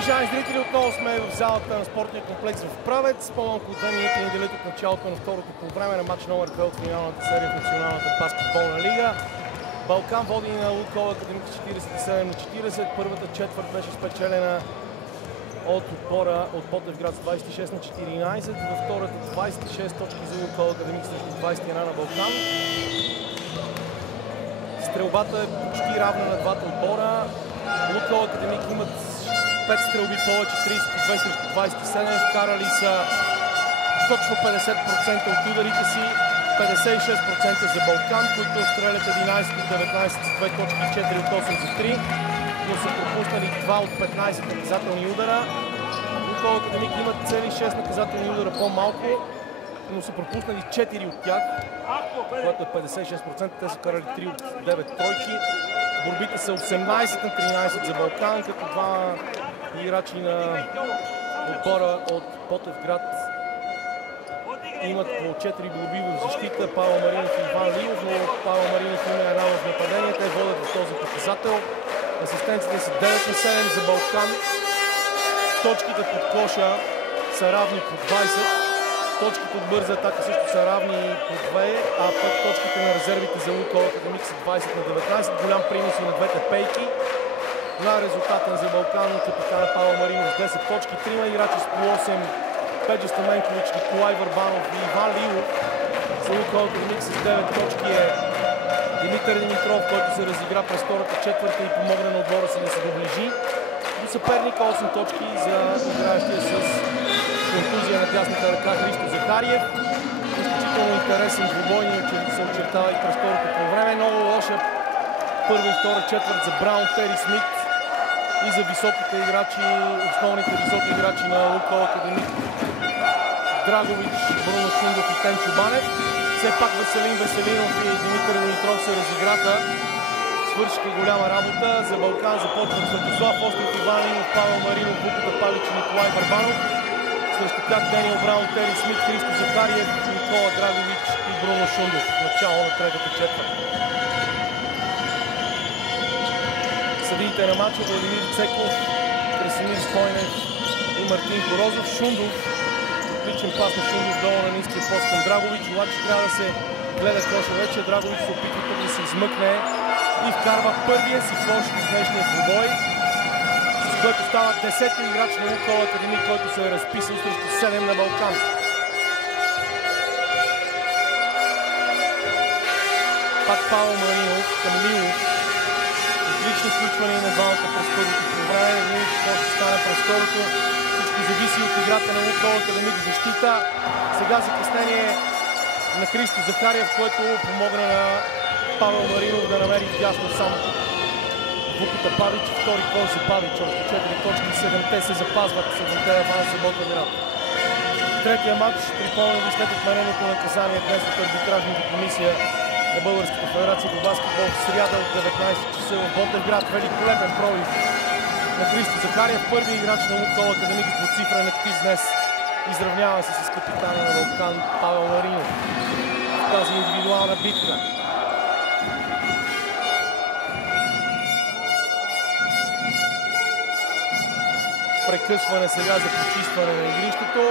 Уважаеми зрители, отново сме в залата на спортния комплекс в Правец. По-малко от 2 минути ни делят от началото на второто по време на матч номер 2 от финалната серия в Националната баскетболна лига. Балкан води на Лукол Академик 47-40. Първата четвърт беше спечелена от отбора от Ботевград с 26-14. Във втората 26 точки за Лукол Академик срещу 21 на Балкан. Стрелбата е почти равна на двата отбора. Лукол Академик имат 5 стрелби повече, 32 срещу 27. Вкарали са точно 50% от ударите си, 56% за Балкан, които стрелят 11 от 19 с 2 точки, 4 от 8 за 3, но са пропуснали 2 от 15 наказателни удара. Лукол Академик имат цели 6 наказателни удара по-малко, но са пропуснали 4 от тях, което е 56%. Те са карали 3 от 9 тройки. Борбите са 18-13 за Балкан, като два играчи на отбора от Ботевград имат по 4 борби в защита. Павел Маринов и Иван Лилов, но Павел Маринов има една в нападение. Те водят в този показател. Асистенците са 9-7 за Балкан. Точките под коша са равни по 20. Точките от бърза атака също са равни по 2, а пък точките на резервите за Лукол Академик са 20-19. Голям принос и на двете пейки. На резултата за Балкан капитана Павел Маринов с 10 точки. Трима играчи с по 8. Петя Стаменкович, Николай Върбанов и Иван Лилов. За Лукол Академик с 9 точки е Димитър Димитров, който се разигра през втората четвърта и помогна на отбора си да се доближи до съперника. 8 точки за играещия с контузия на дясната ръка Христо Захариев. Изключително интересен двубой се очертава и през второто по време. Много лоша първа и втора четвърт за Браун, Тери Смит и за високите играчи, основните високи играчи на Лукол Академик Драгович, Бруно Шундов и Тенчо Банев. Все пак Веселин Веселинов и Димитър Димитров се разиграха. Свършиха голяма работа. За Балкан започват Светослав Остров, Иван Инов, Павел Маринов, Буката Павич и Николай Върбанов. Срещу тях Дениел Браун, Тери Смит, Христо Захариев, Никола Драгович и Бруно Шундов. Начало на третата четвърт. Съдиите на матча Владимир Цеков, Красимир Стойнев и Мартин Хорозов. Шундов, отличен пас на Шундов долу на ниския пост към Драгович, обаче трябва да се гледа коша вече. Драгович се опитва да се измъкне и вкарва първия си кош в днешния двубой, с което става 10-ти играч на Лукол Академик, който се е разписал срещу 7 на Балкан. Пак Павел Маринов към Лилов. Отлично включване на двамата през първото по време. Не видим какво ще стане през второто. Всичко зависи от играта на Лукол Академик в защита. Сега закъснение на Христо Захариев, което помогна на Павел Маринов да намери дясно сам Буката Павич. Втори кош за Павич. Още 4 точки, 7-те се запазват. 7-те аванса Ботевград. Третия матч, припомням ви, след отмененото наказание днес от арбитражната комисия на Българската федерация по баскетбол в сряда от 19 часа в Ботевград. Великолепен пробив на Христо Захариев. Първи играч на Лукол Академик с двуцифрен актив днес. Изравнява се с капитана на Балкан Павел Маринов в тази индивидуална битка. Прекъсване сега за почистване на игрището.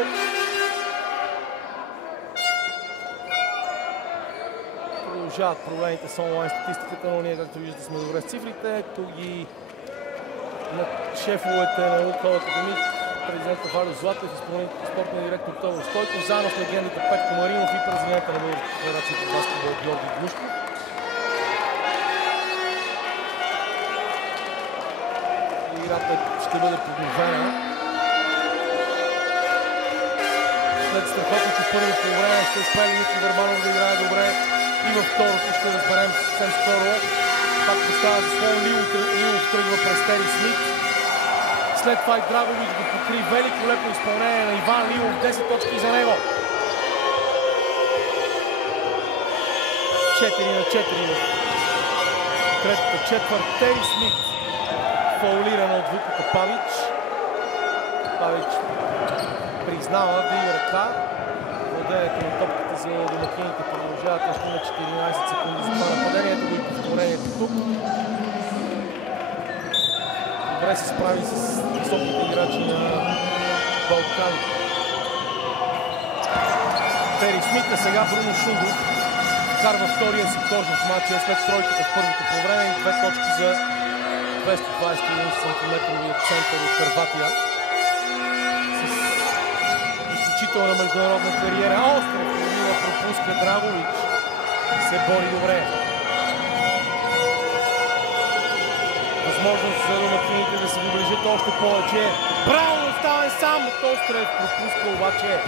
Продължават проблемите с онлайн статистиката, но ние, както виждате, сме добре с цифрите. Тук ги на шефовете на Лукол Академик, президента Валю Златев, спортния директор Тодор Стойков, заедно с легендата Петко Маринов и президента на Българската федерация по баскетбол Георги Глушков. Играта ще бъде подновена. След страхотното първо по време ще успее Ники Върбанов да играе добре и във второто ще разберем съвсем скоро. Пак поставя за своя Лилов тръгва през Тери Смит. След това и Драгович го покри. Великолепно изпълнение на Иван Лилов. 10 точки за него. 4 на 4 в третата четвърт. Тери Смит фаулирана от Вуката Павич. Павич признава, вдига ръка. Владението на топката за домакините продължава. Още на 14 секунди за това нападението, го и повторението тук. добре се справи с високите играчи на Балкан. Тери Смит, а сега Бруно Шундов вкарва втория си кож в матча след тройката в първото по време и 2 точки за 221 см център от Хърватия. С изключителна международна кариера. Острев пробива, пропуска Драгович. Се бори добре. Възможност за домакините да се доближат още повече. Браун остава сам от Острев. Пропуска обаче.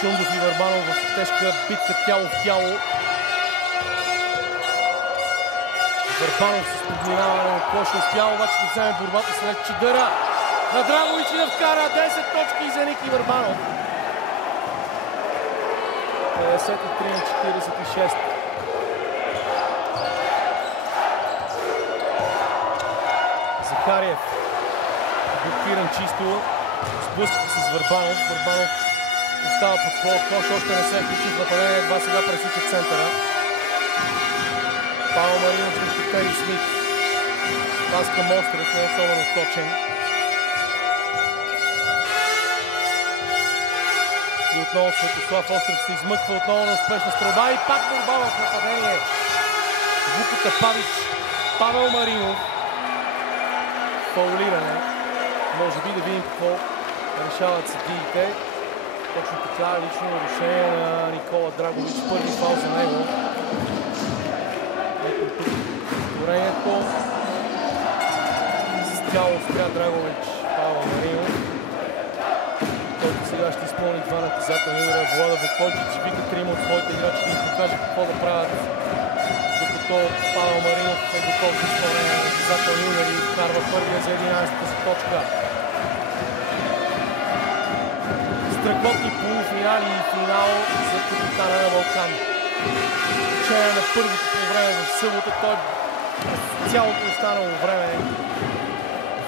Шундов и Върбанов в тежка битка тяло в тяло. Върбанов с подминаване от Коша успява обаче да вземе борбата след чадъра на Драгович и да вкара 10 точки за Ники Върбанов. 53-46. Захариев блокиран чисто. Спускат с Върбанов. Върбанов остава под своя кош, още не се е включил в нападение, едва сега пресича центъра. Павел Маринов срещу Тери Смит. Пас към Острев, не е особено точен. И отново Светослав Острев се измъква отново на успешна стрелба и пак борба в нападение. Вуката Павич, Павел Маринов. Фаулиране. Може би да видим какво решават съдиите. Точно така, лично нарушение на Никола Драгович. Първи фаул за него. Ето тук повторението. С тяло спря Драгович Павел Маринов, който сега ще изпълни 2 наказателни удара. Влада Векойчич вика 3 от своите играчи да им покаже какво да правят, докато Павел Маринов е готов за изпълнение на наказателни удари и вкарва първия за 11-та точка. Страхотни полуфинали и финал за капитана на Балкан. Течение на първото по време в събота, той през цялото останало време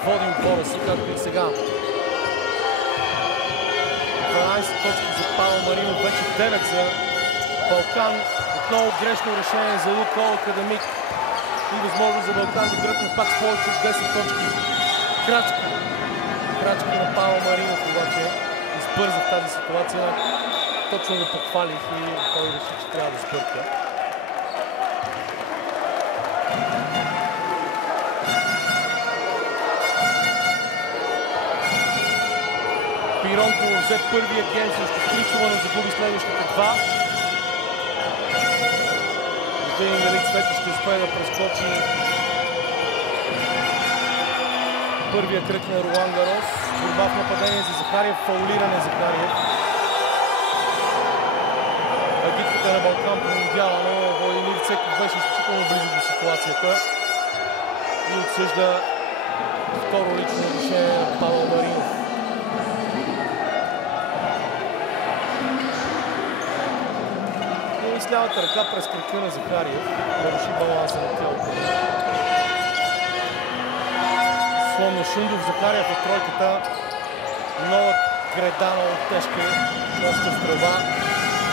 води отбора си, както и сега. 12 точки за Павел Маринов, вече 9 за Балкан. Отново грешно решение за Лукол Академик и възможност за Балкан да дръпне пак с повече от 10 точки. Крачки на Павел Маринов обаче избърза в тази ситуация. Точно го похвалих и той реши, че трябва да сбърка. Пиронко взе първия гейм срещу Стрицова, но загуби следващите 2. Да видим дали Цвети ще успее да прескочи първия кръг на Ролан Гарос. Борба в нападение за Захариев, фаулиране Захариев. Агитката на Балкан понудява, но Владимир Цеков беше изключително близо до ситуацията и отсъжда второ лично нарушение на Павел Маринов. И с лявата ръка през кръка на Захариев наруши баланса на тялото. Слон на Шундов, Захариев от тройката. Нова гредана от тежка доста стрелба.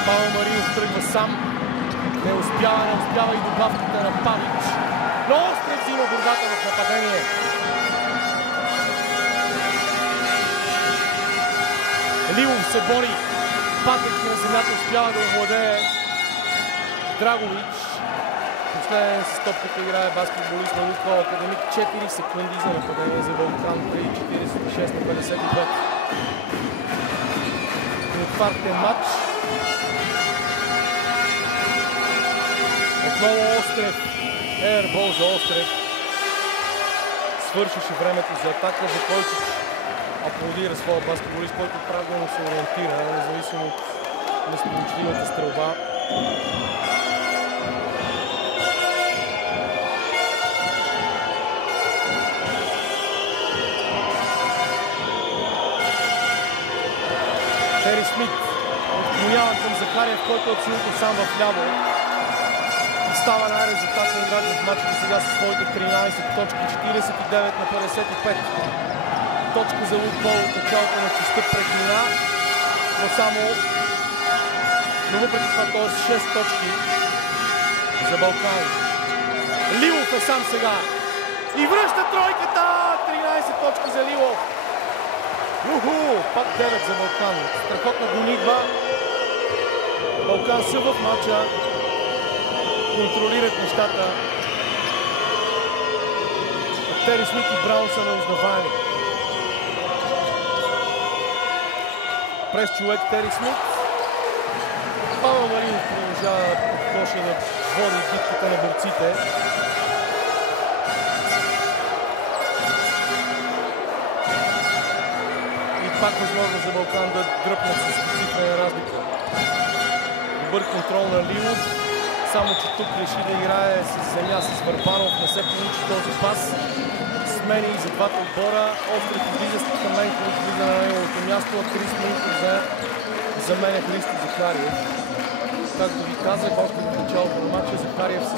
Павел Маринов тръгва сам. Не успява и добавката на Павич. Но Острев взима борбата в нападение. Лилов се бори. Патък на земята успява да овладее Драгович. Последен с топката играе баскетболист на Лукол Академик. 4 секунди за нападение за Балкан при 46 на 55. Инфарктен матч. Отново Острев. Ербол за Острев. Свършеше времето за атака. Векойчич аплодира своя баскетболист, който правилно се ориентира, независимо от несполучливата стрелба. Тери Смит отклонява към Захариев, който е абсолютно сам в ляво. И става най-резултатен играч в матча до сега със своите 13 точки, 49 на 55. Точка за Лукол от началото на частта предмина, но само но въпреки това той е с 6 точки за Балкан. Лилов е сам сега и връща тройката! 13 точки за Лилов. Пак 9 за Балкан. Страхотна гонитба. Балкан са в матча. Контролират нещата. Тери Смит и Браун са неузнаваеми. През човек Тери Смит. Павел Маринов продължава да почне да води битката на борците. И пак възможно за Балкан да дръпнат с цифрена разлика. Добър контрол на Лилов. Само че тук реши да играе с земя с Върбанов. Не се получи този пас. Смени и за двата отбора. Остров излиза Стаменкович, влиза на неговото място, а Крис Минков заменя Христо Захариев. Както ви казах, още в началото на матча Захариев с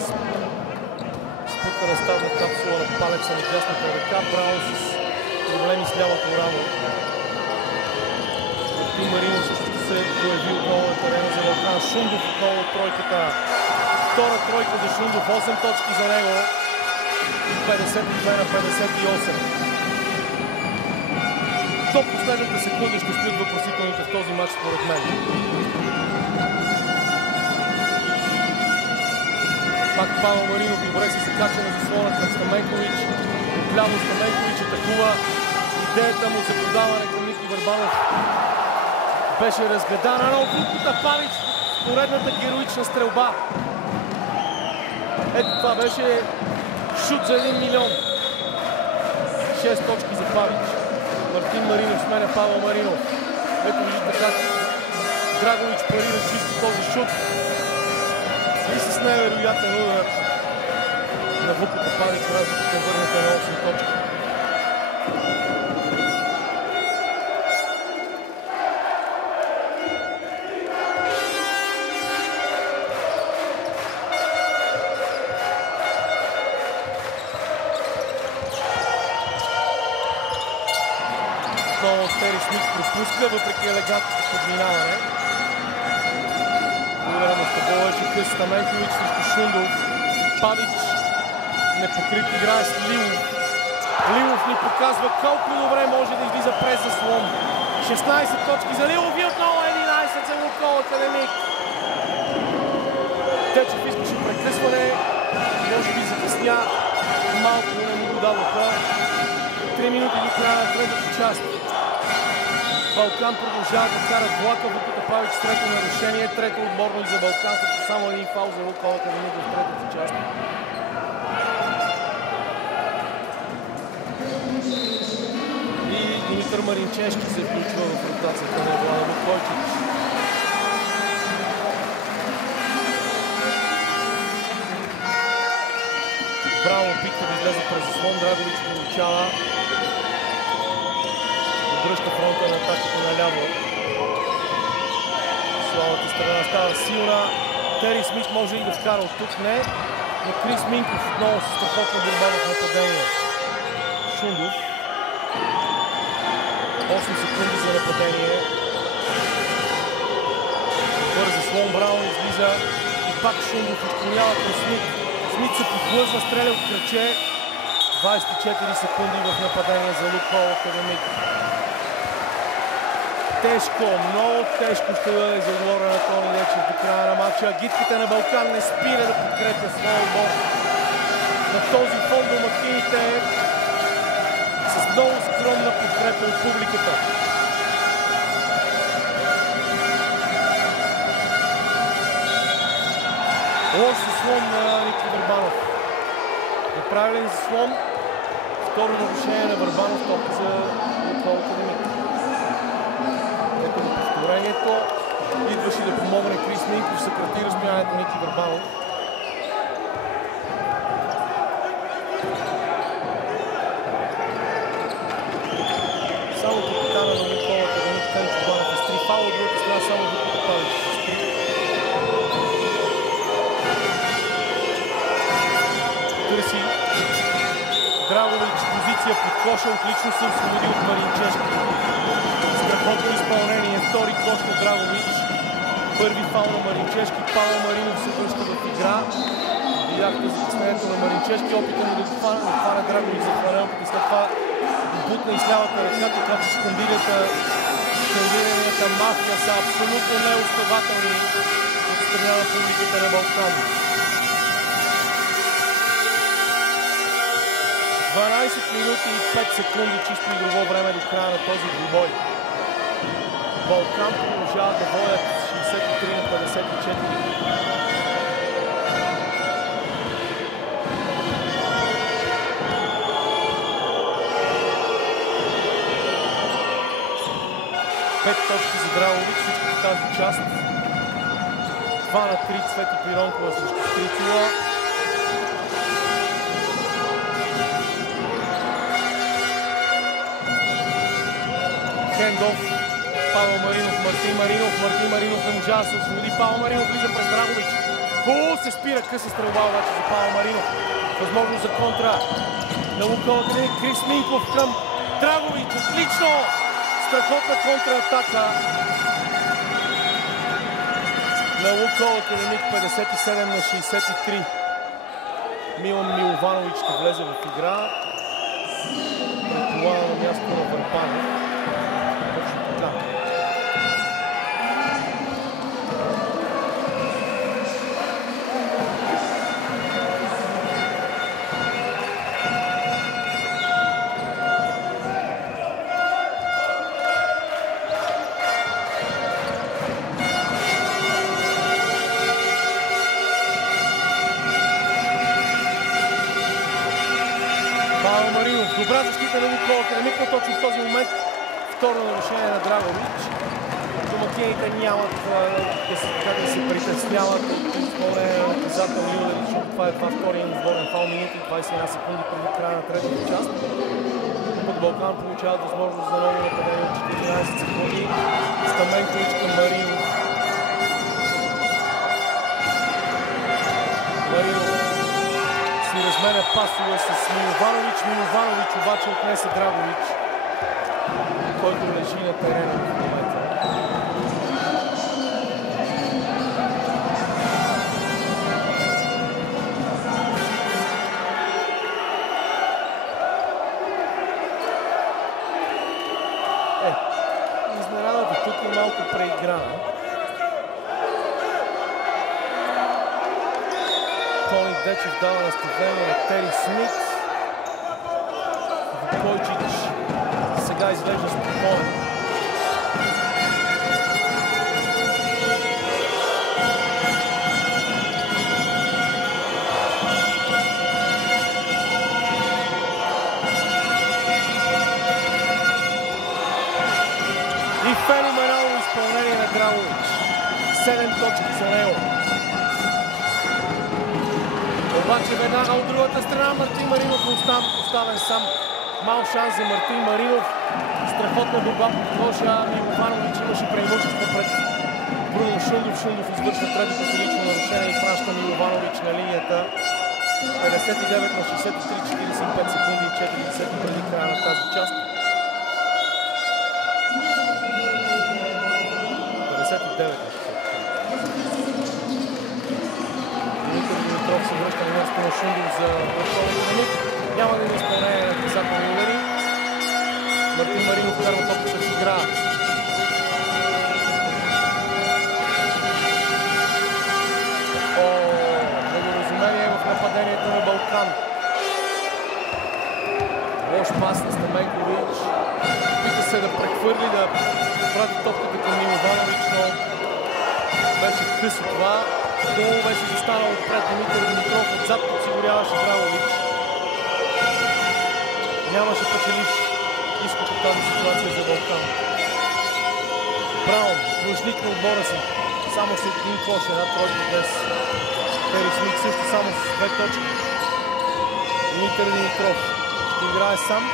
спутана ставна капсула на палеца на дясната ръка. Браун с проблеми с лявото рамо. Мартин Маринов също се появи отново на терена за Балкан. Шундов отново тройката. Втора тройка за Шундов, 8 точки за него. 52 на 58. До последната секунда ще стоят въпросителните в този матч, според мен. Пак Павел Маринов добре се закача на заслона към Стаменкович. Отляво Стаменкович атакува. Идеята му за подаване към Ники Върбанов беше разгледана, но оттук Павич поредната героична стрелба. Ето това беше шут за 1 милион. 6 точки за Павич. Мартин Маринов сменя Павел Маринов. Ето виждате как Драгович парира чисто този шут. И с невероятен удар на Вуката Павич разликата е върната на 8 точки. Тери Смит пропуска, въпреки елегантното подминаване. Удара на стъбола беше къс Стаменкович срещу Шундов. Павич непокрит играе с Лилов. Лилов ни показва колко добре може да излиза през заслон. 16 точки за Лилов и отново 11 за Лукол Академик. Течев искаше прекъсване, може би закъсня, малко не му го дадоха. 3 минути до края на третата част. Балкан продължава да карат влака, Вуката Павич с трето нарушение, трето отборно за Балкан, също само един фаул за Лукол Академик в третата част. И Димитър Маринчешки се включва в ротацията на Влада Вукойчич. Браво опитва да излезе през заслон, Драгович получава. Връща фронта на атаката наляво. Слабата страна става силна. Тери Смит може и да вкара от тук, не. Но Крис Минков отново с страхотна борба в нападение. Шундов. 8 секунди за нападение. Бърза слон, Браун излиза и пак Шундов отклонява към Смит. Смит се подхлъзва, стреля от кръче. 24 секунди в нападение за Лукол Академик. Тежко, много тежко ще бъде за отбора на Тони Лечев до края на матча. Гидката на Балкан не спира да подкрепя своя отбор. На този фон домакините с много скромна подкрепа от публиката. Лош заслон на Ники Върбанов. Неправилен заслон. Второ нарушение на Върбанов, топка за Лукол Академик. Ето на повторението. Идваше да помогне Крис Минков, съкрати разстоянието Ники Върбанов. Само капитана на Лукол Академик Тенчо Банов е с 3 фаула, от другата страна само Вуката Павич с 3. Търси Драгович, позиция под коша, отлично се освободи от Маринчешки. Страхотно изпълнение, втори кош на Драгович. Първи фаул на Маринчешки, Павел Маринов се връща в игра. Видяхте закъснението на Маринчешки, опита му да хване Драгович за хванелката и след това бутна из лявата ръка, така че скандиранията мафия са абсолютно неоснователни от страна на публиката на Балкан. 12 минути и 5 секунди чисто игрово време до края на този двубой. Балкан продължава да водят 63 на 54. Пет точки за Драгович, всички в тази част. 2 на 3 Цвети Пиронкова срещу Стрицова. Хендов, Павел Маринов, Мартин Маринов не можа да се освободи. Павел Маринов влиза през Драгович. Се спира къса стрелба обаче за Павел Маринов. Възможност за контра на Лукол Академик. Крис Минков към Драгович. Отлично! Страхотна контратака на Лукол Академик. 57 на 63. Милан Милованович ще влезе в игра. Предполага на място на Върпанов. Точно така. Добра защита на Лукол Академик, но точно в този момент второ нарушение на Драгович. Домакините нямат как да се притесняват от изпълнение на наказателни удари, защото това е втория отборен фаул, минути и 21 секунди преди края на третата част. Пък Балкан получават възможност за ново нападение от 14 секунди. Стаменкович към Маринов. Разменя пасове с Милованович. Милованович обаче отнесе Драгович, който лежи на терена в момента. Изненадата тук е малко преиграна. Тони Дечев дава наставление на Тери Смит. Вукойчич сега изглежда спокоен. И феноменално изпълнение на Драгович. 7 точки за него. Обаче веднага от другата страна Мартин Маринов оставен сам. Мал шанс за Мартин Маринов. Страхотна борба под коша. Милованович имаше преимущество пред Бруно Шундов. Шундов извършва третото си лично нарушение и праща Милованович на линията. 59 на 63, 45 секунди и 4 преди края на тази част. 59 на 63. Димитър се връща на място на Шундов за Лукол Академик. Няма да има изпълнение на наказателни удари. Мартин Маринов карва топката в игра. Недоразумение в нападението на Балкан. Лош пас на Стаменкович. Опита се да прехвърли, да прати топката към Милованович, но беше късо това. Долу беше застанал пред Димитър Димитров, отзад подсигуряваше Драгович. Нямаше печеливш изход от тази ситуация за Балкан. Браун, длъжник на отбора си, само с един кош, една тройка днес. Тери Смит също само с 2 точки. Димитър Димитров ще играе сам.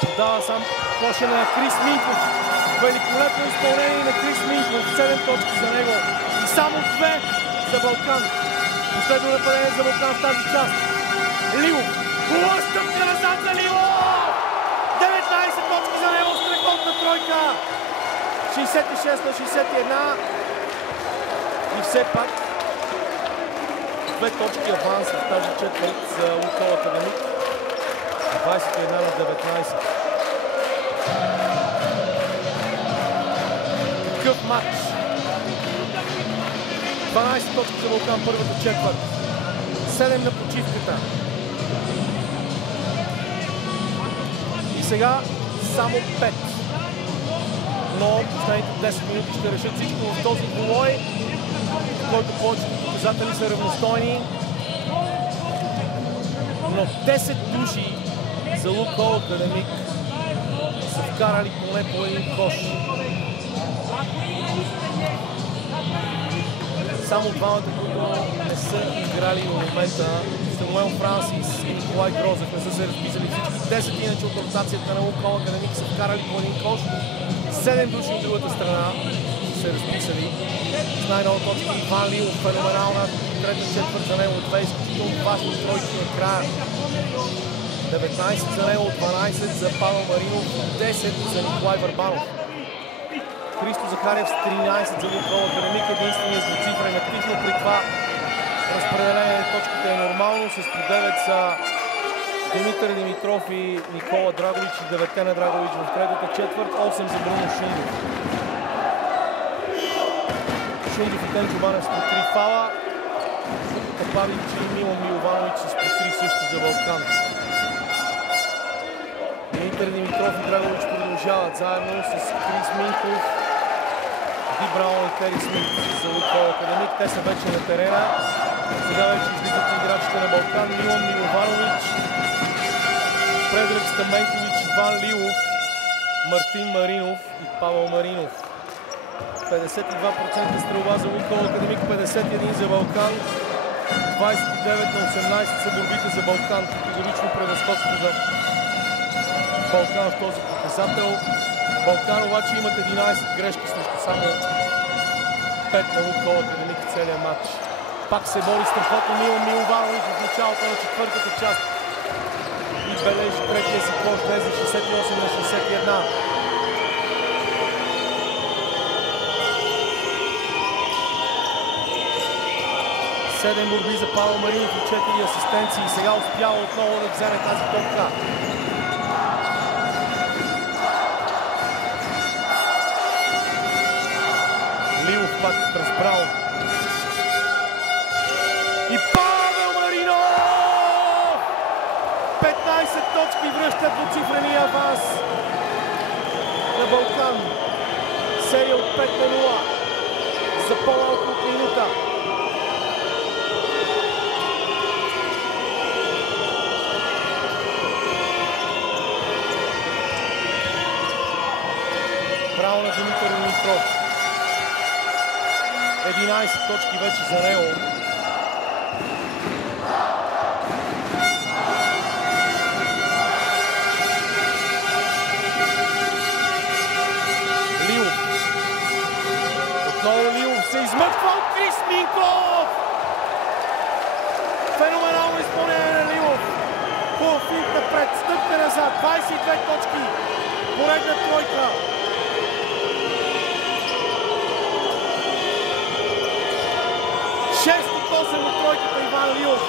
Подава сам коша на Крис Минков. Великолепно изпълнение на Крис Минков. 7 точки за него. И само 2 за Балкан. Последно нападение за Балкан в тази част. Лилов. Стъпка назад за Лилов! 19 точки за него. Страхотна тройка. 66 на 61. все пак 2 точки аванс в тази четвърт за Лукойл Академик. 21 на 19. Такъв матч. 12 точки за Балкан първата четвърт. 7 на почивката. И сега само 5. Но последните 10 минути ще решат всичко в този двубой, в който повечето показатели са равностойни. Но 10 души за Лукойл Академик са вкарали поне по един кош. Само двамата, които не са играли в момента, Самуел Франсис и Николай Грозев, не са се разписали всички. 10 иначе от ротацията на Лукойл Академик са вкарали по един кош. 7 души от другата страна са се разписали. С най-много точки Иван Лилов, феноменална трета четвърт за него, 2 изключително важни тройки на края. 19 за него, 12 за Павел Маринов, 10 за Николай Върбанов. Христо Захариев с 13 за Лукойл Академик, единственият с двуцифрен активно. При това разпределение на точките е нормално, с по 9 са Димитър Димитров и Никола Драгович и 9 на Драгович в третата четвърт, 8 за Бруно Шундов. Шундов и Тенчо Банев с по 3 фала. Павлич и Милан Милованович с по 3 също за Балкан. Димитър Димитров и Драгович продължават заедно с Крис Минков, Ди Браун и Тери Смит за Лукойл Академик. Те са вече на терена. Сега вече излизат играчите на Балкан. Милан Милованович, Предръг Стаменкович, Иван Лилов, Мартин Маринов и Павел Маринов. 52% стрелба за Лукойл Академик, 51 за Балкан. 29 на 18 са борбите за Балкан. Категорично превъзходство за Балкан в този показател. Балкан обаче имат 11 грешки срещу само 5 на Лукойл Академик в целия матч. Пак се бори страхотно Милан Милованович в началото на четвъртата част. И бележи третия си кош днес за 68 на 61. Седем борби за Павел Маринов и 4 асистенции. И сега успява отново да вземе тази топка. Лилов пак през Браун. И Павел Маринов! 15 точки връщат двуцифрения аванс на Балкан. Серия от 5 на 0 за по-малко от минута. Право на Димитър Димитров. 11 точки вече за него. Лилов. Отново Лилов се измъква от Крис Минков. Феноменално изпълнение на Лилов. Хубав финт напред, стъпка назад, 22 точки. Поредна тройка. 6 от 8 от тройката Иван Лилов.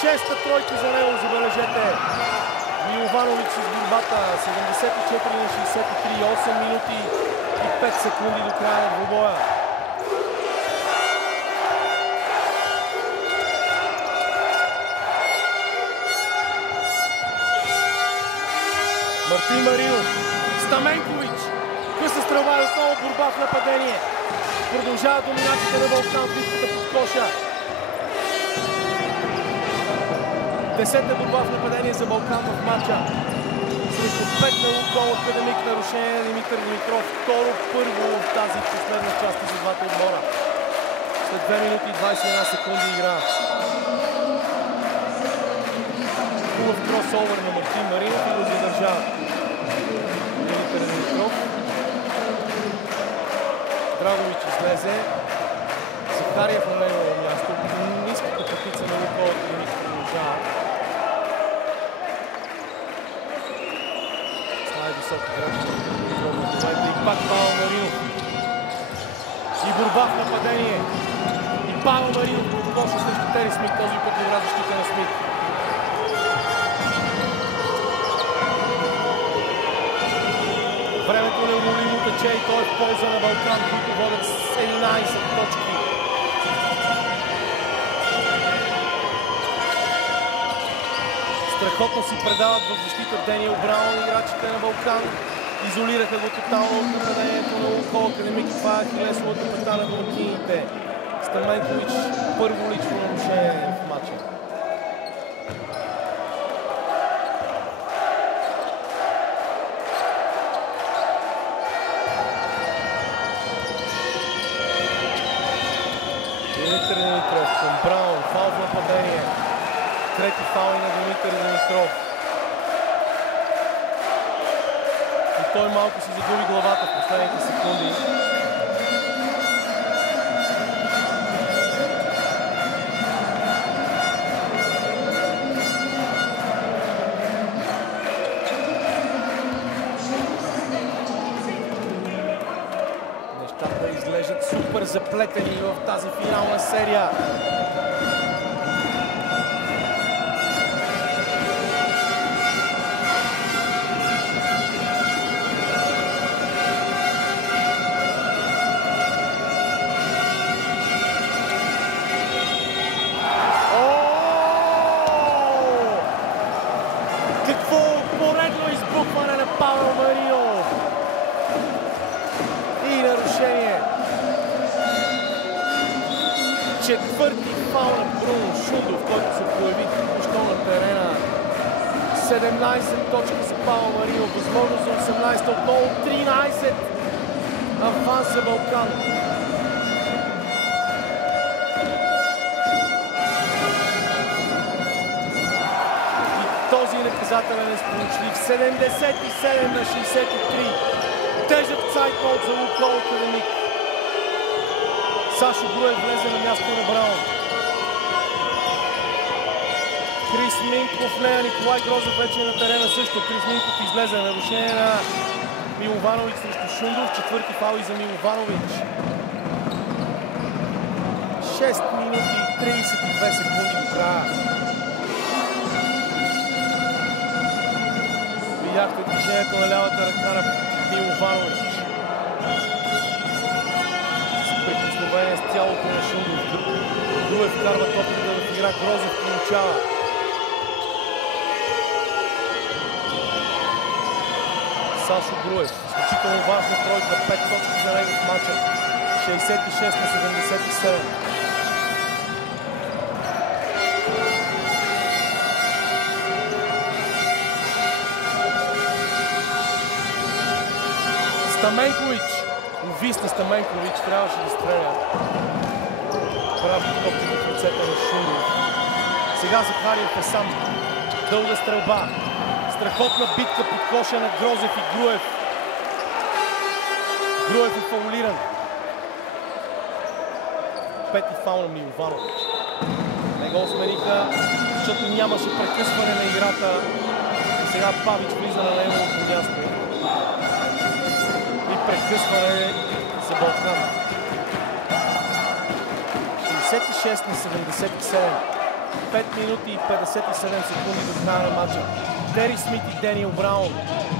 6-та тройка за него, забележете. Милованович с борбата. 74 на 63, 8 минути и 5 секунди до края на двубоя. Мартин Маринов, Стаменкович, къса стрелба и отново борба в нападение. Продължава доминацията на Балкан в битката под коша. 10-та борба в нападение за Балкан в матча. Срещу 5 на Лукойл Академик, нарушение на Димитър Димитров. Второ, първо в тази последна част за двата отбора. След 2 минути и 21 секунди игра. Хубав кросовър на Мартин Маринов и го задържава Димитър Димитров. Драгович излезе. Захариев на негово място. Ниската пътица на Лукойл Академик продължава. С най-високи грешки. И пак Павел Маринов. И борба в нападение. Павел Маринов подготвя срещу Тери Смит, този път добра защита на Смит. Времето неумолимо тече и той е в полза на Балкан, които водят с 11 точки. Страхотно си предават в защита Дениел Браун, играчите на Балкан. Изолираха го тотално от нападението на Лукол Академик. Това е ахилесовата пета на домакините. Стаменкович първо лично нарушение в матча. Димитър Димитров към Браун. Фаул в нападение. Трети фаул на Димитър Димитров. И той малко си загуби главата в последните секунди. Нещата изглеждат супер заплетени в тази финална серия. Павел Маринов и нарушение. Четвърти фаул на Бруно Шундов, който се появи току-що на терена. 17 точки за Павел Маринов, възможност за 18, отново 13. Аванс за Балкан. Този наказателен е сполучлив. 77 на 63. Тежък цайтнот за Лукол Академик. Сашо Груев влезе на място на Браун. Крис Минков, нея Николай Грозев вече е на терена също. Крис Минков излезе. Нарушение на Милованович срещу Шундов. Четвърти фаул и за Милованович. 6 минути и 32 секунди до края. Видяхте движението на лявата ръка на Милованович. С прикосновение с тялото на Шундов. Груев вкарва топката в игра. Грозев получава. Сашо Груев. Изключително важна тройка. 5 точки за него в матча. 66 на 77. Стаменкович. Увисна Стаменкович. Трябваше да стреля. Прави топката в ръцете на Шундов. Сега Захариев е сам. Дълга стрелба. Страхотна битка под коша на Грозев и Груев. Груев е фаулиран. Пети фаул на Милованович. Не го смениха, защото нямаше прекъсване на играта. И сега Павич влиза на неговото място. И прекъсване за Балкан. 66 на 77. 5 минути и 57 секунди до края на матча. Тери Смит и Дениел Браун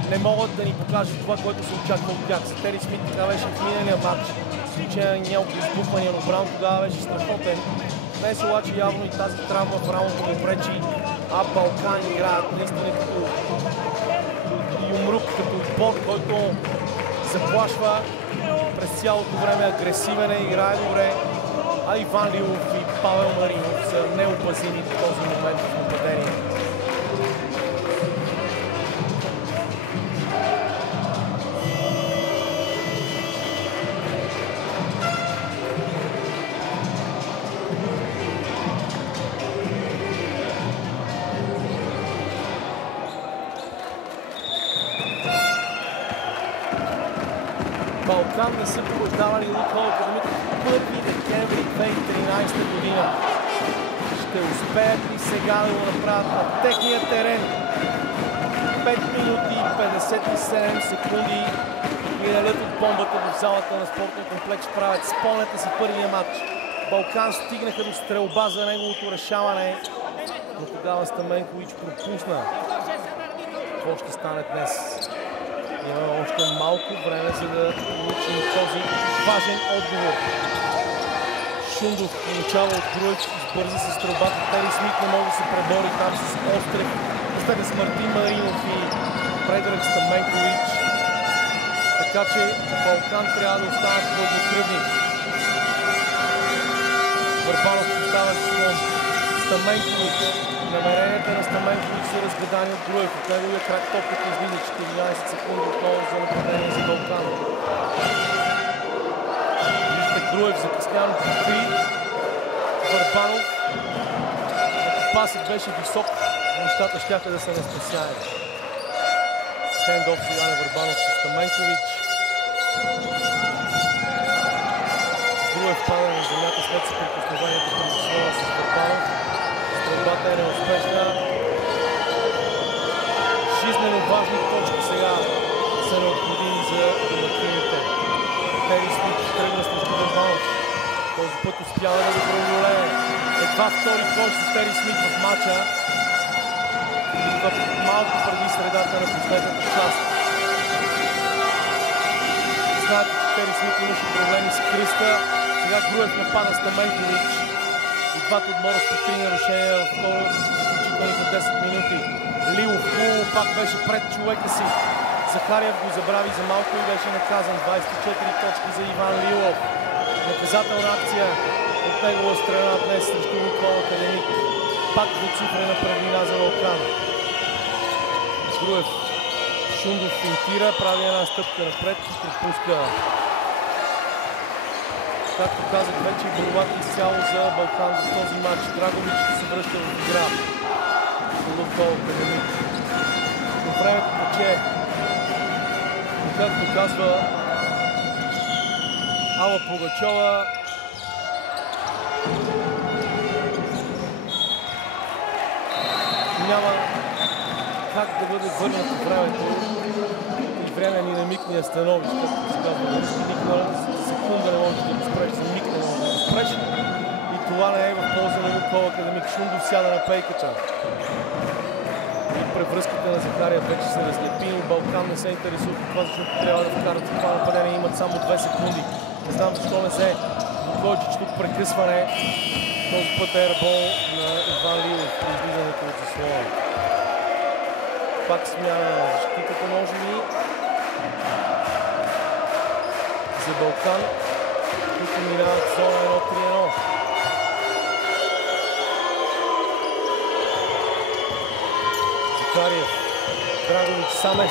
не могат да ни покажат това, което се очаква от тях. За Тери Смит така беше в миналия матч. В случая няколко избухвания, но Браун тогава беше страхотен. Днес обаче явно и тази травма в рамото му пречи, а Балкан играят наистина като юмрук, като отбор, който заплашва през цялото време, агресивен е, играе добре, а Иван Лилов и Павел Маринов са неопазими в този момент в нападение. Балкан не са побеждавали Лукол Академик 1 декември 2013 година. Ще успеят ли сега да го направят на техния терен? 5 минути и 57 секунди и налят от бомбата в залата на спортния комплекс правят. Спомнете си първия матч. Балкан стигнаха до стрелба за неговото решаване, но тогава Стаменкович пропусна. Какво ще стане днес? Има още малко време, за да получим този важен отговор. Шундов получава от Груев, избърза с стрелбата. Тери Смит не може да се пребори там с Острев. Остане с Мартин Маринов и Предраг Стаменкович. Така че Балкан трябва да останат хладнокръвни. Върбанов поставя слон. Стаменкович. Намеренията на Стаменкович са разгадани от Груев. От неговия крак топката излиза 14 секунди отново за нападение за Балкан. Виждате Груев закъснян при Върбанов. Ако пасът беше висок, нещата щяха да са неспасяеми. Хендов сега на Върбанов с Стаменкович. Груев пада на земята след съприкосновението към заслона с Върбанов. Стрелбата е неуспешна. Жизнено важни точки сега са необходими за домакините. Тери Смит тръгна срещу Върбанов. Този път успява да го преодолее. Едва втори кош за Тери Смит в матча. Идва малко преди средата на последната част. Знаете, че Тери Смит имаше проблеми с кръста. Сега Груев напада Стаменкович. И двата отбора с 3 нарушения в включителните 10 минути. Лилов хубаво пак беше пред човека си. Захариев го забрави за малко и беше наказан. 24 точки за Иван Лилов. Наказателна акция от негова страна днес срещу Лукойл Академик. Пак двуцифрена преднина за Балкан. Груев. Шундов финтира, прави една стъпка напред и пропуска. Както казах вече, и борбата изцяло за Балкан в този матч. Драгович ще се връща в игра. Лукойл Академик. Но времето тече. И както казва Алла Пугачова, няма как да бъде върнато времето и време ни намикния становищ, както се казва. Никога секунда не може да го спреш, за миг не може да го спреш. И това не е в полза на Лукойл Академик. Шундов сяда на пейката. И превръзката на Захариев вече се разлепи, но Балкан не се интересува от това, защото трябва да вкарат това нападение. Имат само 2 секунди. Не знам защо не се. Вуйчич тук прекъсване. Този път е ербол на Иван Лилов при излизането от заслона. Пак смяна на защитата, може би. За Балкан, които минават зона 1-3-1. Захариев. Драгович сам е.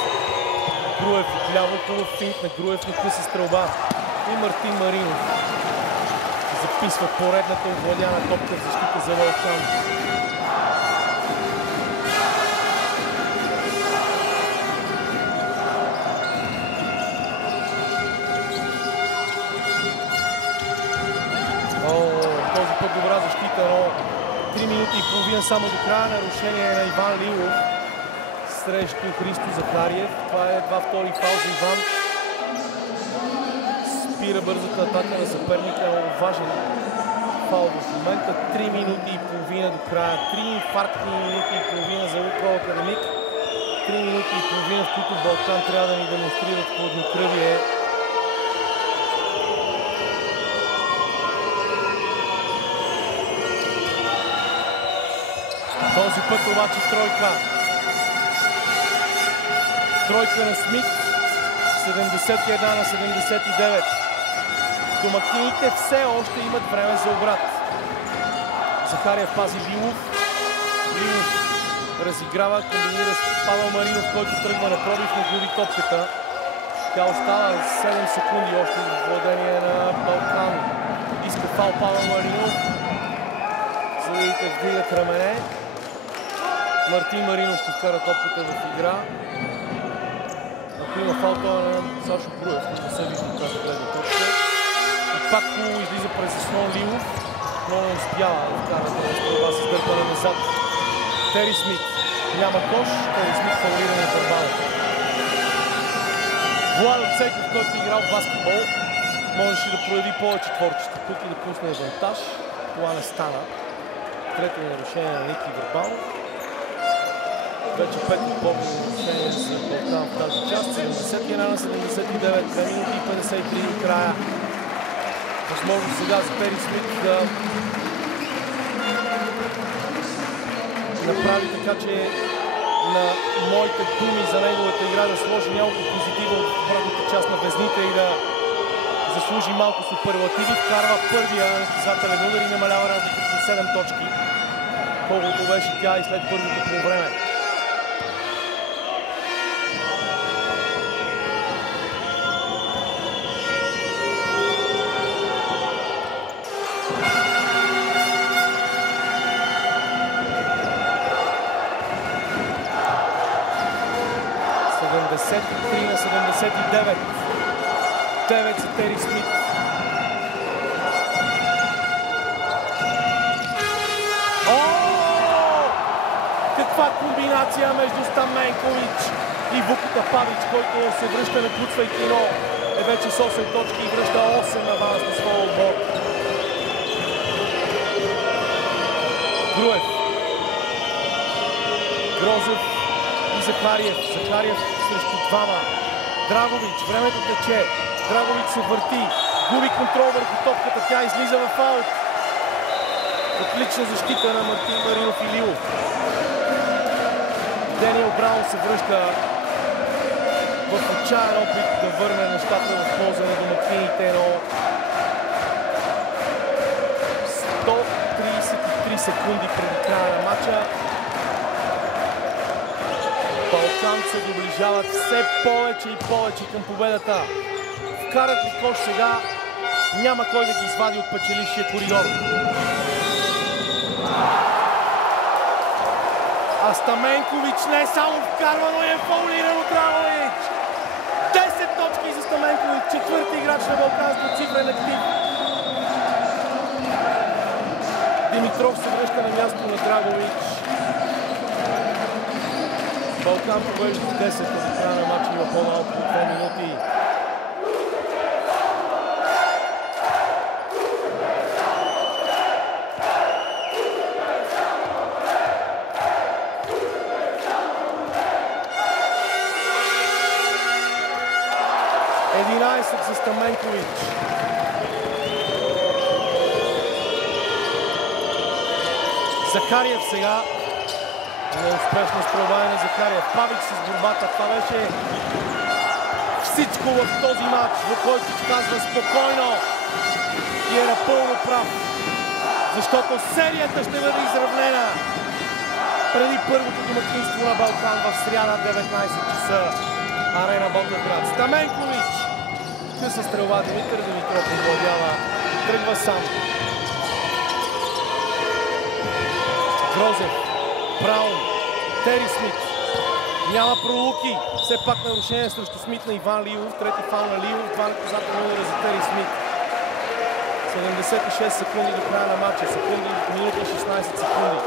Груев отляво около финт на Груев на къса стрелба. И Мартин Маринов записва поредната овладяна топка в защита за Балкан. Този път добра защита, но 3 минути и половина само до края. Нарушение на Иван Лилов срещу Христо Захариев. Това е едва втори фаул за Иван. Спира бързата атака на съперника, много важен фаул в момента. 3 минути и половина до края. 3 инфарктни минути и половина за Лукойл Академик. 3 минути и половина, в които Балкан трябва да ни демонстрират хладнокръвие. Този път обаче тройка. Тройка на Смит. 71 на 79. Домакините все още имат време за обрат. Захариев пази Лилов. Лилов разиграва, комбинира с Павел Маринов, който тръгва на пробив, не губи топката. Тя остава 7 секунди още за владение на Балкан. Иска фал Павел Маринов. Съдиите вдигат рамене. Мартин Маринов ще вкара топката в игра. Ако има фал, това на Сашо Груев, не се вижда тази гледна точка. И пак хубаво излиза през заслон Лилов, но не успява да вкара това с дърпане назад. Тери Смит няма кош, Тери Смит фаулира на Върбанов. Владо Цеков, който е играл баскетбол, Можеше да прояви повече творчество тук и да пусне авантаж. Това не стана. Трето нарушение на Ники Върбанов. Вече пето победно нарушение за Балкан в тази част. 71 на 79, 2 минути и 53 до края. Възможно сега за Тери Смит да направи така, че на моите думи за неговата игра да сложи няколко позитива от обратната част на везните и да заслужи малко суперлативи. Вкарва първия наказателен удар и намалява разликата до 7 точки. Колкото беше тя и след първото по време. На 79. 9 за Тери Смит. Каква комбинация между Стаменкович и Вуката Павич, който се връща наклюцвайки, но е вече с 8 точки и връща 8 аванс на своя отбор. Груев. Грозев и Захариев. Захариев срещу двама. Драгович, времето тече. Драгович се върти. Губи контрол върху топката. Тя излиза в аут. Отлична защита на Мартин Маринов и Лилов. Дениел Браун се връща в отчаян опит да върне нещата в полза на домакините, но 133 секунди преди края на матча. Балкан се доближават все повече и повече към победата. Вкарат ли кош сега, няма кой да ги извади от печелившия коридор. А Стаменкович не само вкарва, но е фаулиран от Драгович. 10 точки за Стаменкович, четвърти играч на балканския цифрен актив. Димитров се връща на място на Драгович. Балкан побежда с 10 за края на матча, има по-малко от 2 минути. За Стаменкович. Захариев сега. Неуспешно изпробване на Захариев. Павич с борбата. Това беше всичко в този матч. Вукойчич казва спокойно и е напълно прав. Защото серията ще бъде изравнена преди първото домакинство на Балкан в сряда 19 часа. Арена Ботевград. Стаменкович. Къса стрелва Димитър Димитров овладява. Тръгва сам. Грозев. Браун. Тери Смит. Няма пролуки. Все пак нарушение срещу Смит на Иван Лилов. Трети фаул на Лилов. Два наказателни удара за Тери Смит. 76 секунди до края на матча. Минута и 16 секунди.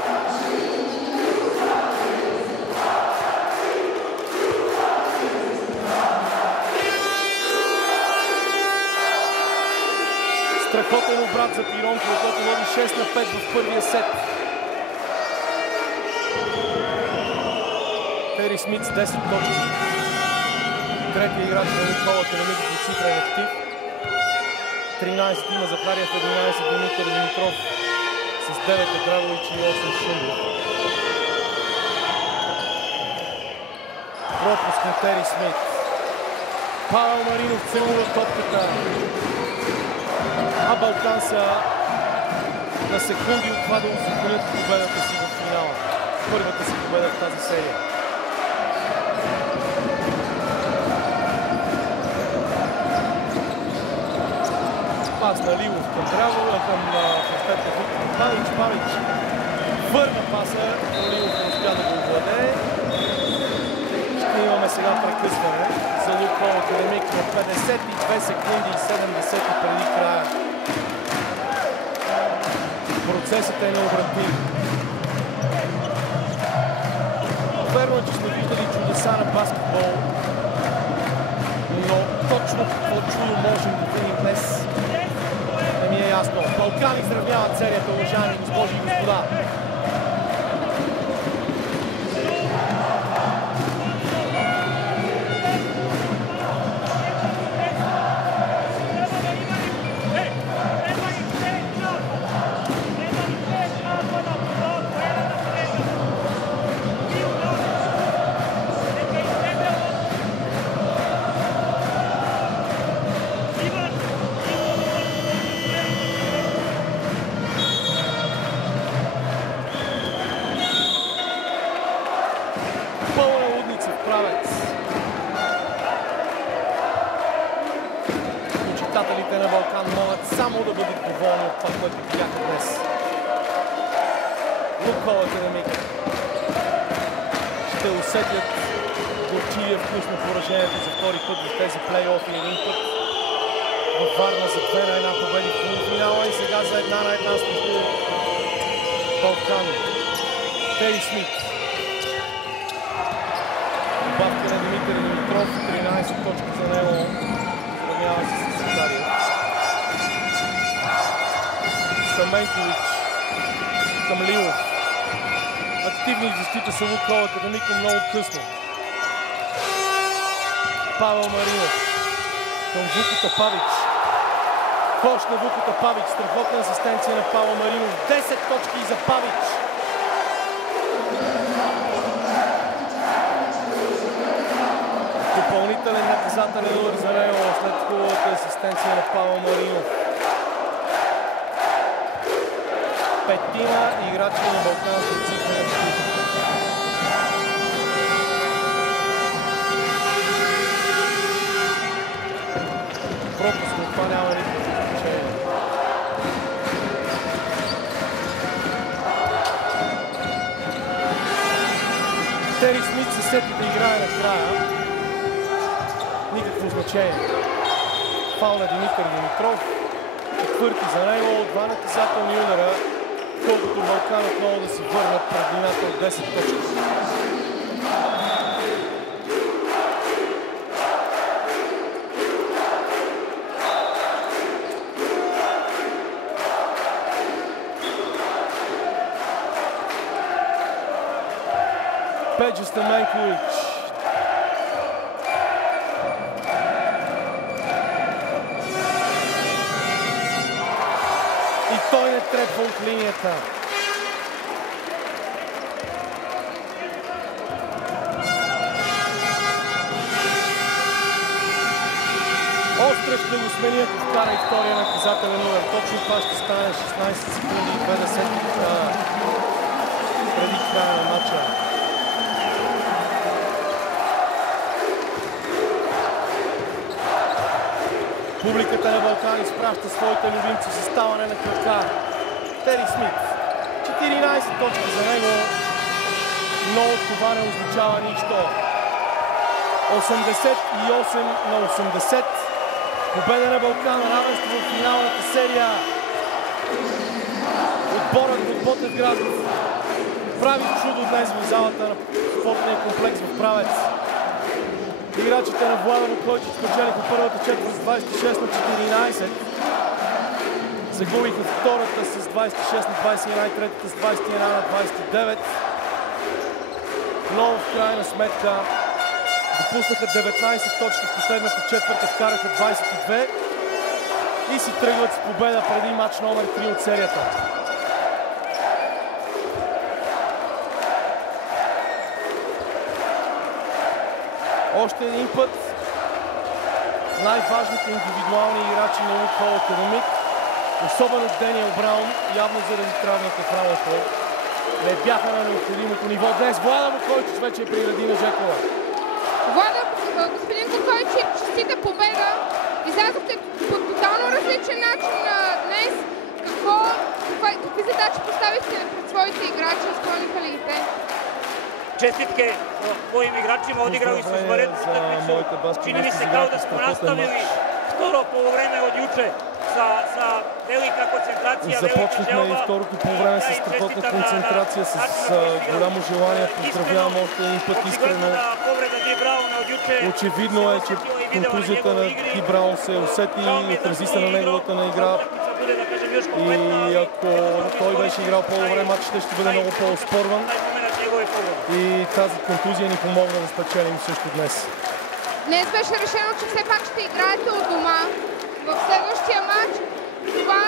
Страхотен обрат за Пиронко, който води 6 на 5 в първия сет. Тери Смит с 10 точки. Третия играч на Никола Телемидов от цифрен актив. 13 има Захариев, 11 Димитър Димитров. С 9 е Драгович и 8 Шумов. Пропуск на Тери Смит. Павел Маринов целува топката. А Балкан са на секунди от това да узаконят победата си в финала. Първата си победа в тази серия. Пас на Лилов към Драгова, към проспетна Вуката Павич. Павич върна паса, но Лилов не успя да го овладее. Ще имаме сега прекъсване за Лукойл Академик на 52 секунди и 70 преди края. Процесът е необратим. Верно е, че сме виждали чудеса на баскетбол, но точно какво чудо можем да видим днес Балкан изравняват серията, уважаеми госпожи и господа. Почитателите на Балкан могат само да бъдат доволни от това, което видяха днес. Лукойл Академик ще усетят горчивия вкус на поражението за втори път в тези плейофи. Един път във Варна за 2-1 победи в полуфинала и сега за 1-1 срещу Балкан. Тери Смит. Добавка на Димитър Димитров, 13 точки за него. Сравнява се с Садария. Стаменкович към Лилов. Активни защита са Лукойл Академик, но много късно. Павел Маринов към Вуката Павич. Кош на Вуката Павич. Страхотна асистенция на Павел Маринов. 10 точки за Павич. Допълнителен наказателен удар за него след хубавата асистенция на Павел Маринов. Петина играчи на балканската цифра. Пропуск, но това няма никакво значение. Тери Смит се сети да играе накрая. Никакво значение. Фаул на Димитър Димитров. Четвърти за него. Два наказателни удара. Колкото Балкан отново да си върнат предината от 10 точки. Педжа Стаменкович. И той не трепва от линията. Острев ще го смени, ако вкара и втория наказателен удар. Точно това ще стане 16 секунди и 2 десетки преди края на матча. Публиката на Балкан изпраща своите любимци с ставане на крака. Тери Смит. 14 точки за него, но това не означава нищо. 88 на 80. Победа на Балкан, равенство в финалната серия. Отборът от Ботевград прави чудо днес в залата на спортния комплекс в Правец. Играчите на Влада Вукойчич спечелиха първата четвърт с 26 на 14. Загубиха втората с 26 на 21 и третата с 21 на 29. Но в крайна сметка допуснаха 19 точки в последната четвърта, вкараха 22 и си тръгват с победа преди матч номер 3 от серията. Още един път най-важните индивидуални играчи на Лукойл Академик, особено Дениел Браун, явно заради травмата в рамото, не бяха на необходимото ниво днес. Влада Вукойчич вече е при Радина Жекова. Влада, господин Вукойчич, честита победа. Излязохте по тотално различен начин днес. Какви задачи поставихте пред своите играчи? Изпълниха ли те? Čestitke mojim igračima, odigrali su izvanrednu utakmicu. Čini mi se kao da smo nastavili второ полувреме от juče sa velika koncentracija, velika Започнахме и второто полувреме с страхотна концентрация, с голямо желание. Поздравявам още един път искрено. Очевидно е, че контузията на Ди Браун се усети и отрази се на неговата игра bude, da kažem, još kompletna. И ако той беше играл по-добре, матчът ще бъде много по-спорван. И тази контузия ни помогна да спечелим също днес. Днес беше решено, че все пак ще играете от дома в следващия матч. Това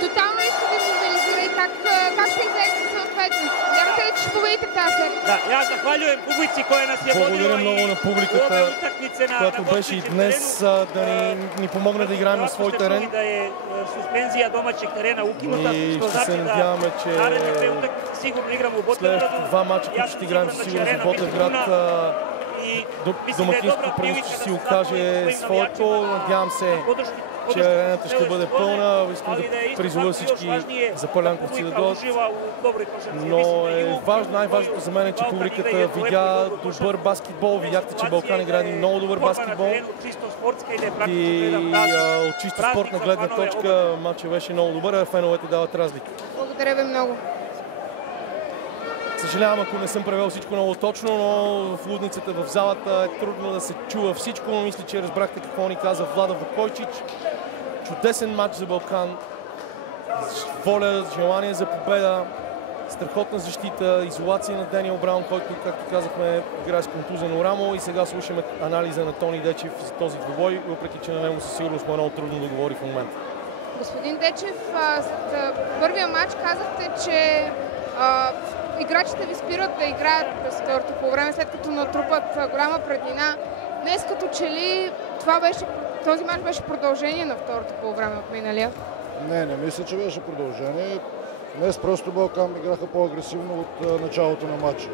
тотално ли ще ви мобилизира и как ще излезете съответно? Вярвате ли, че ще победите тази серия? Да, я захвалjujem публици koja nas je Благодаря vodila много на публиката, която беше и днес да ни помогне да играем на свой терен. Да е суспензия домашнjeg terena ukinuta, И što ще се znači da надяваме, че naredne две utakmice sigurno igramo u Ботевграду. следващите два мача, които ще играем със сигурност в Ботевград, домакинското правителство ще си окаже своето. Надявам се, че арената ще бъде пълна. Искам да призова всички запалянковци да дойдат. Но най-важното за мен е, че публиката видя добър баскетбол. Видяхте, че Балкан игра един много добър баскетбол. И от чисто спортна гледна точка матчът беше много добър, а феновете дават разлика. Благодаря ви много. Съжалявам, ако не съм превел всичко много точно, но в лудницата, в залата е трудно да се чува всичко, но мисля, че разбрахте какво ни каза Влада Вукойчич. Чудесен матч за Балкан. Воля, желание за победа, страхотна защита, изолация на Даниел Браун, който, както казахме, играе с контузено рамо. И сега слушаме анализа на Тони Дечев за този двубой, въпреки че на него със сигурност му е много трудно да говори в момента. Господин Дечев, първия матч казахте, че играчите ви спират да играят през второто по време, след като натрупат голяма преднина. Днес като че ли този матч беше продължение на второто по време от миналия? Не мисля, че беше продължение. Днес просто Балкан играха по-агресивно от началото на матча.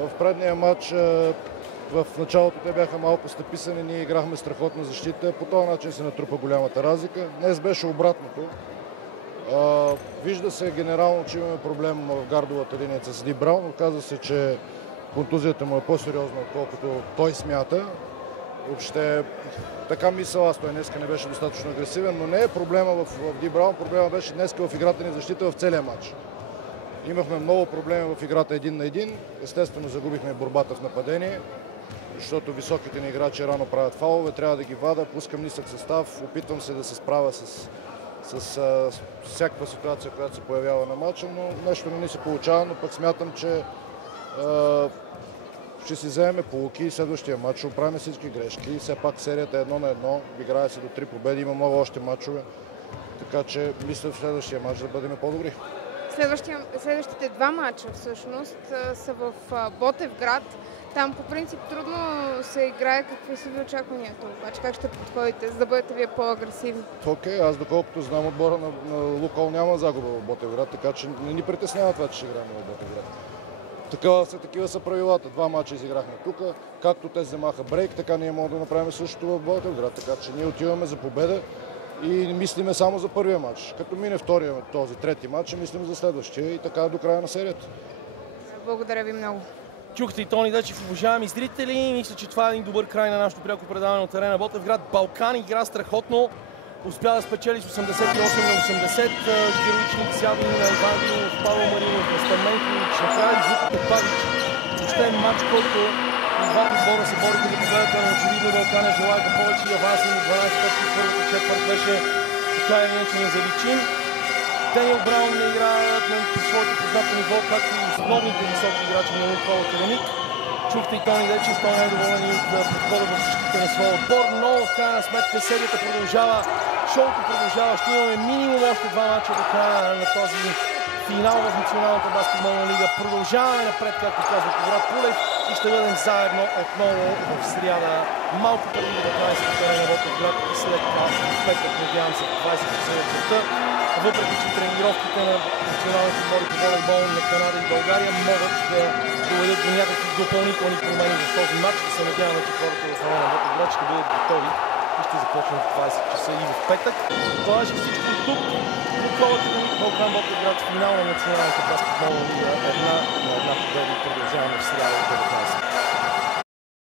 В предния матч в началото те бяха малко стъписани, ние играхме страхотна защита. По този начин се натрупа голямата разлика. Днес беше обратното. Вижда се генерално, че имаме проблем в гардовата линия с Ди Браун. Оказва се, че контузията му е по-сериозна, отколкото той смята. Въобще така мисля аз, той днеска не беше достатъчно агресивен, но не е проблема в Ди Браун, проблема беше днеска в играта ни защита в целия матч. Имахме много проблеми в играта 1 на 1, естествено загубихме борбата в нападение, защото високите ни играчи рано правят фалове, трябва да ги вада, пускам нисък състав, опитвам се да се справя с всякаква ситуация, която се появява на матча, но нещо не ни се получава, но пък смятам, че ще си вземем полуки следващия матч, ще оправим всички грешки. Все пак серията е 1 на 1, играе се до 3 победи, има много още матчове, така че мисля в следващия матч да бъдем по-добри. Следващите два матча всъщност са в Ботевград. Там по принцип трудно се играе. Какви са ви очакванията обаче? Как ще подходите, за да бъдете вие по-агресивни? Окей, аз доколкото знам отбора на Лукол няма загуба в Ботевград, така че не ни притеснява това, че ще играем в Ботевград. Такива са правилата. Два матча изиграхме тук. Както те вземаха брейк, така ние можем да направим същото в Ботевград. Така че ние отиваме за победа и мислиме само за първия матч. Като мине втория, този трети матч, мислим за следващия и така до края на серията. Благодаря ви много. Чухте и Тони Дечев, уважаеми зрители. Мисля, че това е един добър край на нашото пряко предаване от арена Ботевград. Балкан игра страхотно. Успя да спечели с 88 на 80. Героични изяви на Иван Димов, Павел Маринов, Стаменкович, накрая Звуката Павич. Въобще матч, който двата отбора се бориха за победата, но очевидно Балкана желаеха повече и аванси на 12 точки в първата четвърт беше така или иначе незаличим. Даниел Браун не играят на своето познато ниво, както и основните високи играчи на Лукол Академик. Чухте и Тони Дечев, той не е доволен и от подхода в защитите на своя отбор, но в крайна сметка серията продължава, шоуто продължава. Ще имаме минимум още два мача до края на този финал в Националната баскетболна лига. Продължаваме напред, както казва Кобра Пулев, и ще бъдем заедно отново в сряда, малко преди 19-та на Ботевград и след това в петък, надявам се, 20 часа вечерта. Въпреки че тренировките на националните отбори по волейбол на Канада и България могат да доведат до някакви допълнителни промени в този матч, да се надяваме, че хората в арена Ботевград ще бъдат готови и ще започнат в 20 часа и в петък. Това беше всичко тук. Лукол Академик Балкан Ботевград, финал на Националната баскетболна лига, една победа и продължаваме в сряда от 19.